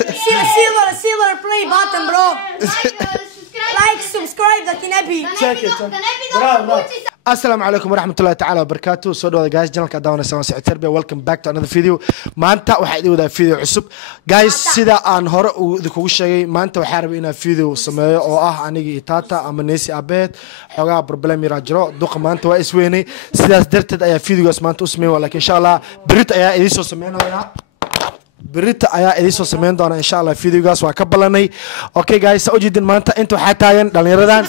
silver play button, bro. Like, subscribe, da ti ne bi. Bravo. Assalamu alaikum warahmatullahi ta'ala wabarakatuh. So do guys, channel ka daawanaysa waa Sicid Tarbiya. Welcome back to another video. Maanta waxa idin wadaa video cusub. Guys, sida aan hore idinku sheegay, maanta waxa rabay inaan video sameeyo oo ah aniga iyo Tata ama Nesi Abed. Xogaa problem yara jiro. Duqa maanta waa isweynay. Sidaas darteed ayaa videogaas maanta u sameeyay, laakiin insha Allah berita ayaa idin soo sameeynaya. بريت ayaa idin soo sameyn doona insha Allah videogaas waa ka balanay. Okay guys, soo jeedin maanta inta waxa taagan dhalinyaradan.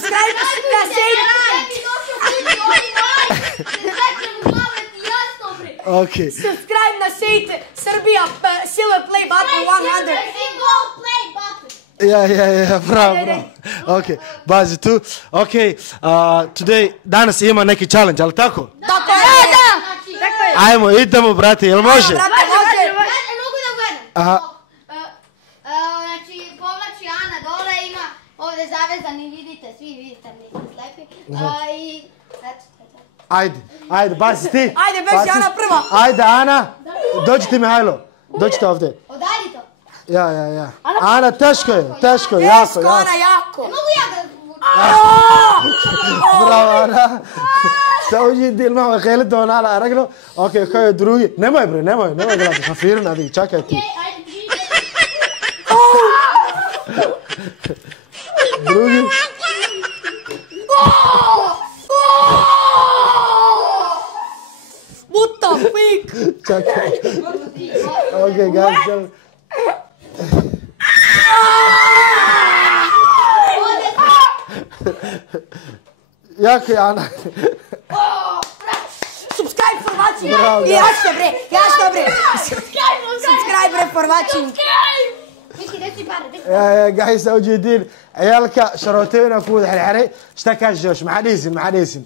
Okay. Subscribe na site Serbia silver play button 100. Yeah, bravo. Okay, base tu. Okay, today danas ima neki challenge, al tako? Tako je. Ajmo, idemo brate, jel može? Aha. Znači, povlači Ana dole, ima ovdje zavezani, vidite, svi vidite, nisam slepi. I, eto. Ajde, baci ti. Ajde, beži Ana prva. Ajde, Ana. Dođi Mihajlo. Dođite ovdje. Odajdi to. Ja. Ana, teško je, jako. Teško, Ana, jako. Mogu ja da vučem? Bravo, Ana. Soo jeedin ma qeylid doonaa aragno. Okay, ka drugi. Nemoj galaad khafiirin adiga chakay ti. Drugi. What the fuck? Chakay. Okay, guys. Jaki Ana. Subscribe for watching. Jasno bre. Subscribe for watching. يا جايز اوجدين عيالك شروتين اكو حرحري اشتكى جوش ما حد يسن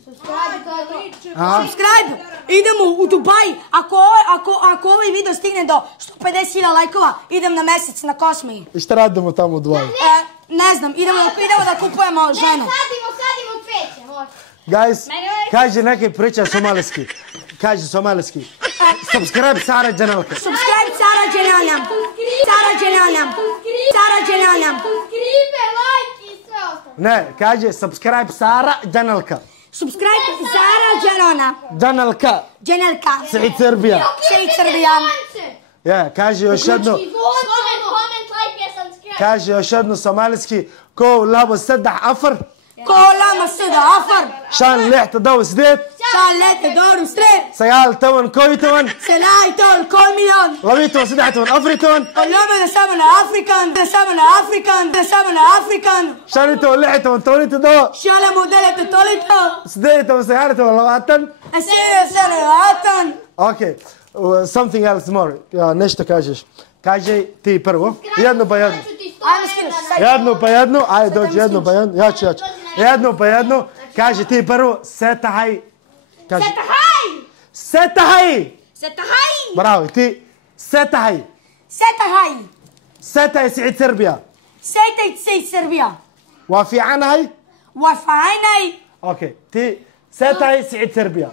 Subscribe. Idemo u Dubai. Ako ovaj video stigne do 150.000 lajkova, idem na mjesec na Kosmiji. I šta radimo tamo u Dubaju? Ne znam, idemo da kupujemo žene. Sadimo cveće, može. Guys, kaže neki priča somalijski. Kaže somalijski. Subscribe Sara Janalka. Subscribe Sara Janalka. Subscribe, like i sve ostalo. Ne, kaže subscribe Sara Janalka. Subscribe Sara Janalka. Sicid Serbia. Ja, kaže još jedno. Comment, like i subscribe. Kaže još jedno somalijski. Ko labo saddex afar. Kolama sida afar. Shan lix toddoba sideed. Shalete dooru street. Sagaal toban koob iyo toban. Sanaai toban koob milyan. Laba iyo toban saddex toban afar iyo toban. Olomada samana African. Shan iyo toban lix iyo toban toban iyo toddoba. Shala modelete tolito. Sideed iyo toban sagaal iyo toban labaatan. Asira sana labaatan. Okay, something else more. Ja, nešto kažeš. Kaže ti prvo. Jedno pa jedno. Jedno pa jedno. Ajde dođi jedno pa jedno. Ja ću. Jedno pa jedno. Kaže ti prvo. Setahaj. Setahaj. Bravo, ti. Setahaj. Setahaj Sicid Serbia. Sicid Serbia. Waa fiicanahay. Okay. Ti. Setahaj Sicid Serbia.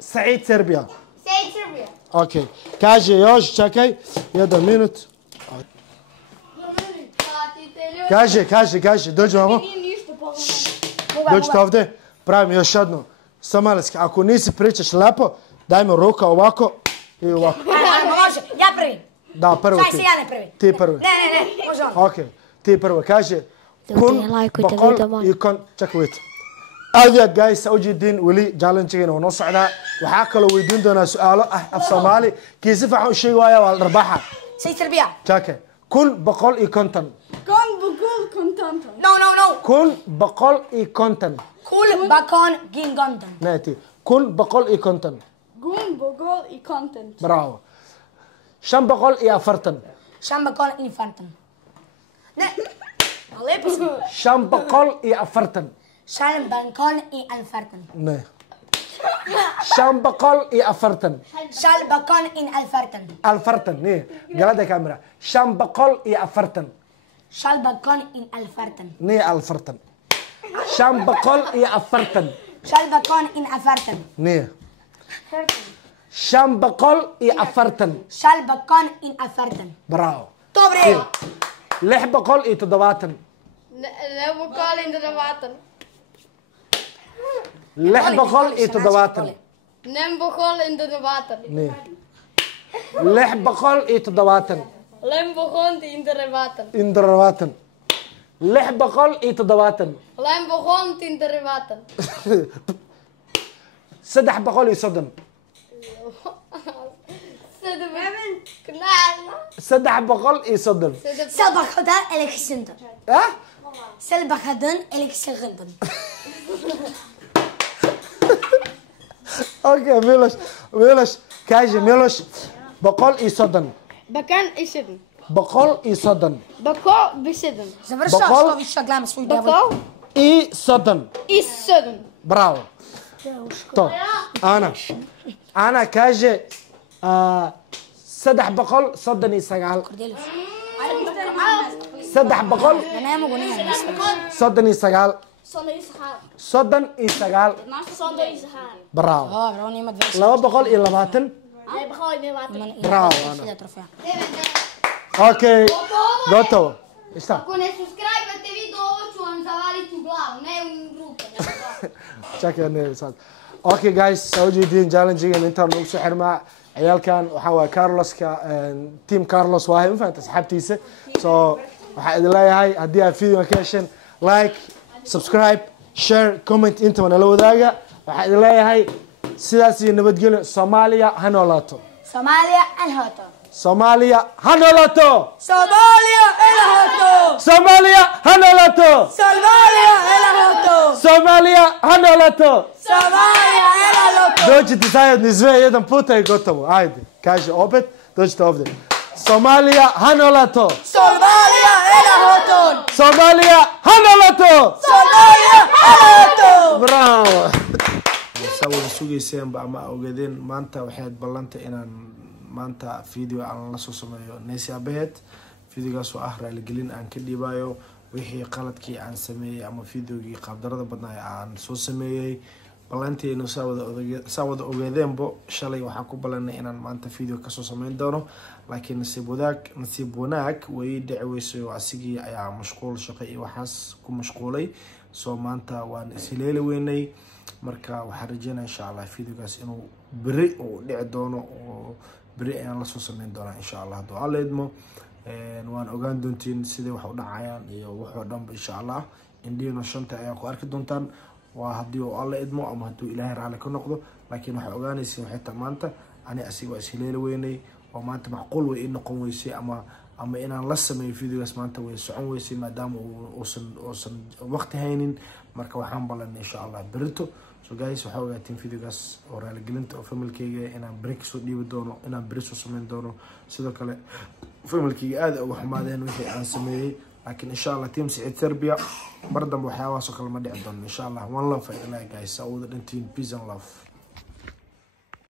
Sicid Serbia. Okay. Kaže još, čekaj. Jedan minut. Kaže. Dođi vamo. Dođite ovdje. Pravim još jedno. Somalijski. Ako nisi pričaš lepo, dajmo ruka ovako i ovako. Može. Ja prvi. Da, prvo ti. Kaj se ja ne prvi? Ti prvi. Ne. Može on. Ok. Ti prvo. Kaže. Kun boqol iyo kon. Čekaj, wait. aad guys soo jeedin wali challenge-geena oo noo socda waxa kale weydiin doonaa su'aalo ah af Soomaali kiisi faxo sheegaya waa darbaxa Sicid Serbia. Chake kun boqol iyo konton. No. kun boqol iyo konton. Kul bakon gingonton. Naati kun boqol iyo konton. Bravo. Shan boqol iyo afartan. Shan bakon infanton. Ne. Lepo. Shan boqol iyo afartan. Shan bakon infanton. Ne. Shan boqol iyo afartan. Shan bakon infanton. Alfartan ne. Galada camera. Shan boqol iyo afartan. Shan bakon infanton. Ne alfartan. Shan boqol iyo afartan. Shan bakon infanton. Ne. shan boqol iyo afartan شال بكون إن أفردن bravo طبري 670 Nebukal in de water. 670 Nembogol in de water. nee 670 Lembogon in de water. inderwaatan 670 Lembogon in de water. 330 Zitten we hebben klaar. 330 سلبا خدان إلكسندر ها سلبا خدان إلكسندر اوكي ميلوش كاجي ميلوش 130 Bakan is het. 130 Bako bezitten. زبرشا بقول- شو بيشا قلام سوي دابا Bako 130 is het. برافو طب انا كاجي 330 كرديلوس 330 أنا ما قلنا 39 Zonder is haar. 39 Zonder is haar. برافو روني ما تفرش 220 Hij begon in water. برافو انا كذا ترفع اوكي gotovo šta Ako ne subscribe-te video, ovo ću vam zavaliti u glavu, ne u ruke. شكرا استاذ اوكي جايز سو جديدين challenge انت نو سو xirmaa ciyaalkan waxa waa Carlos ka team Carlos waa in faanta asxaabtiisa so waxa idin leeyahay hadii aad video ka hesheen like subscribe share comment inta wana la wadaaga waxa idin leeyahay sidaas iyo nabadgelyo Soomaaliya ha noolaato سوماليا الهوتو Soomaaliya ha noolaato سوماليا الهوتو Soomaaliya ha noolaato سوماليا الهوتو Soomaaliya ha noolaato سوماليا الهوتو Dođite zajedno sve jedan puta i gotovo. Ajde, kaže opet, dođite ovdje. Somalija, hanolato! سوماليا الهوتو Somalija, hanolato! سوماليا الهوتو Bravo! Saa wada sugayseenba ama ogaadeen maanta waxaad ballanta inaan maanta video aan la soo sameeyo Nesi Abehed. Videogaas oo ah raaligelin aan ka dhiibayo wixii qaladkii aan sameeyay ama videogii qaabdarada badnaa aan soo sameeyay. ballanteenu saa wada ogaadeenbo shalay waxaan ku ballanay inaan maanta video kasoo sameyn doono laakiin nasiib wanaag way dhici weysay oo asigii ayaa mashquul shaqo iyo waxaas ku mashquulay soo maanta waan isleeli weynay marka waxaan rajeynayaa insha Allah videogaas inuu bari oo dhici doono oo bari ayaan la soo sameyn doonaa insha Allah haddii alla idmo waan ogaan doontiin sidii wax u dhacayaan iyo wuxuu dhanba insha Allah indhiina shanta ayaa ku arki doontaan waa hadii uu alla idmo ama haduu Ilaahay raali ka noqdo laakiin waxa ogaanaysiin xitaa maanta ani asiga waa isleeli weynay oo maanta macquul way in noqon weysay ama inaan la sameeyo videogaas maanta way socon weysay maadaama uusan waqti haynin marka waxaan ballanay insha Allah berito so guys waxa ogaatiin videogaas oo raali gelinta oo familkayga inaan break soo dhiibi doono inaan break soo sameyn doono sidoo kale familkayga aad ugu xumaadeen wixii aan sameeyay لكن إن شاء الله تيم سعيد تربية بردم وحياة واسو كلمة دعي دون إن شاء الله one love guys. I will peace and love.